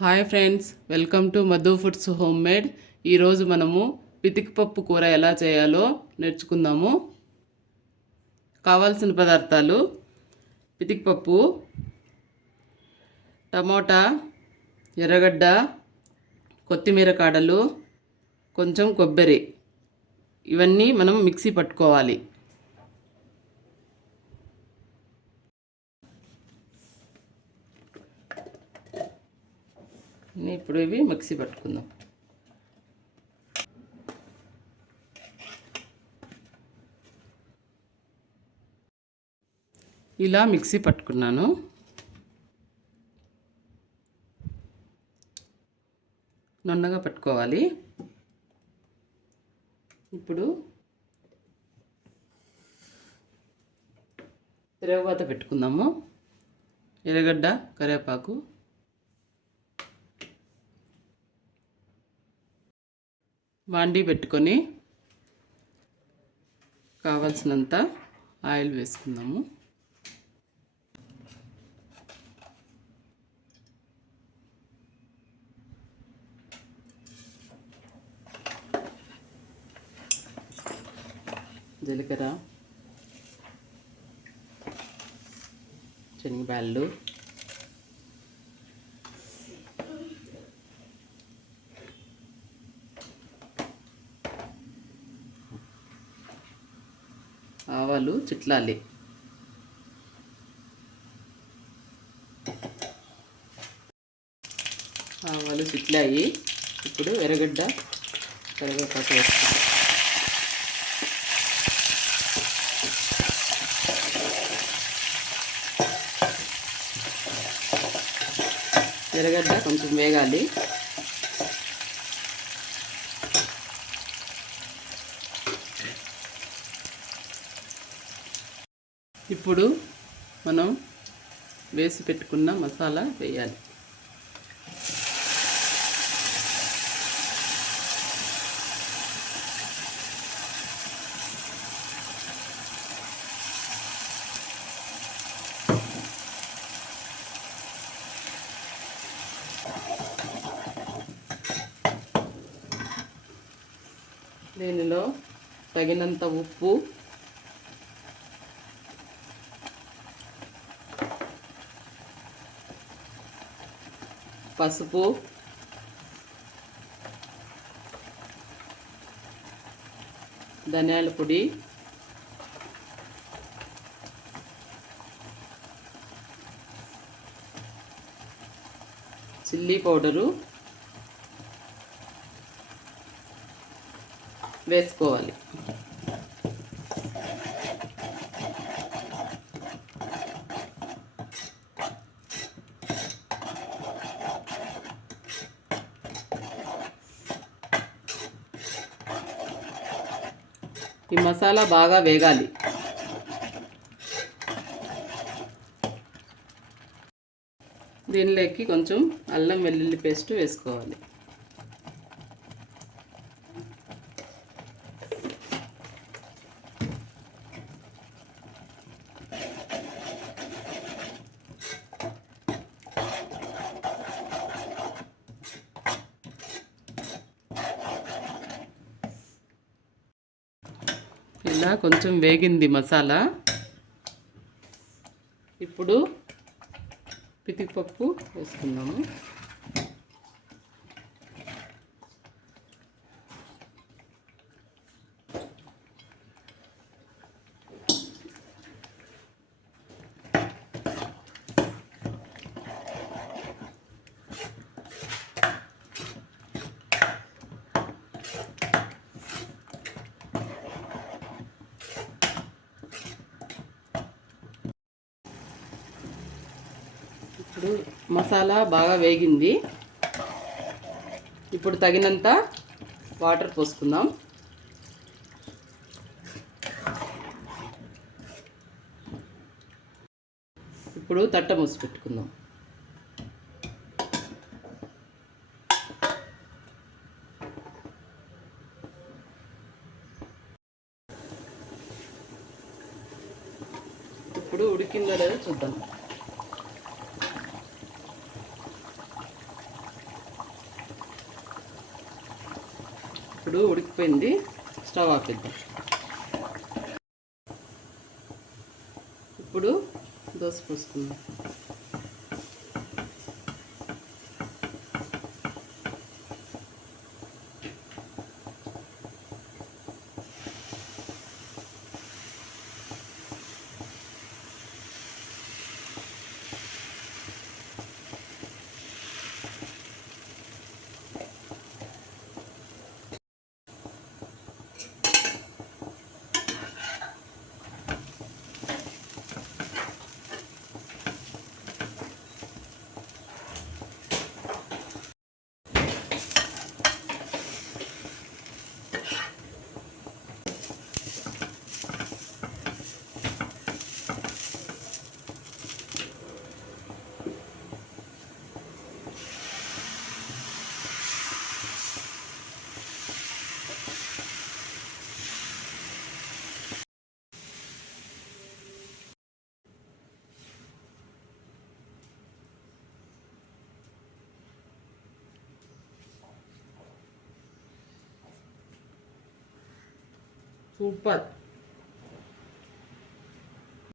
Hi friends, welcome to Madhu foods home made. ఈరోజు మనము పితికిపప్పు కూర ఎలా చేయాలో నేర్చుకుందాము. కావాల్సిన పదార్థాలు: పితికిపప్పు, టమోటా, ఎర్రగడ్డ, కొత్తిమీర కాడలు, కొంచెం కొబ్బరి. ఇవన్నీ మనం మిక్సీ పట్టుకోవాలి. ఇప్పుడు ఇవి మిక్సీ పట్టుకుందాం. ఇలా మిక్సీ పట్టుకున్నాను. నున్నగా పట్టుకోవాలి. ఇప్పుడు తిరగబాత పెట్టుకుందాము. ఎర్రగడ్డ, కరివేపాకు, బాండీ పెట్టుకొని కావాల్సినంత ఆయిల్ వేసుకుందాము. జీలకర్ర, శనగబ్యాళ్ళు, ఆవాలు చిట్లాలి. ఆవాలు చిట్లాయి. ఇప్పుడు ఎర్రగడ్డ, కరివేపాకు వేస్తాం. ఎర్రగడ్డ కొంచెం వేగాలి. ఇప్పుడు మనం వేసి పెట్టుకున్న మసాలా వేయాలి. దీనిలో తగినంత ఉప్పు, పసుపు, ధనియాల పొడి, చిల్లీ పౌడరు వేసుకోవాలి. ఈ మసాలా బాగా వేగాలి. దీనిలోకి కొంచెం అల్లం వెల్లుల్లి పేస్ట్ వేసుకోవాలి. ఇలా కొంచెం వేగింది మసాలా. ఇప్పుడు పితికిపప్పు వేసుకుందాము. ఇప్పుడు మసాలా బాగా వేగింది. ఇప్పుడు తగినంత వాటర్ పోసుకుందాం. ఇప్పుడు తట్ట మూసి పెట్టుకుందాం. ఇప్పుడు ఉడికిందో లేదో చూద్దాం. ఇప్పుడు ఉడికిపోయింది, స్టవ్ ఆపేద్దాం. ఇప్పుడు దోశ పోసుకుందాం. సూపర్.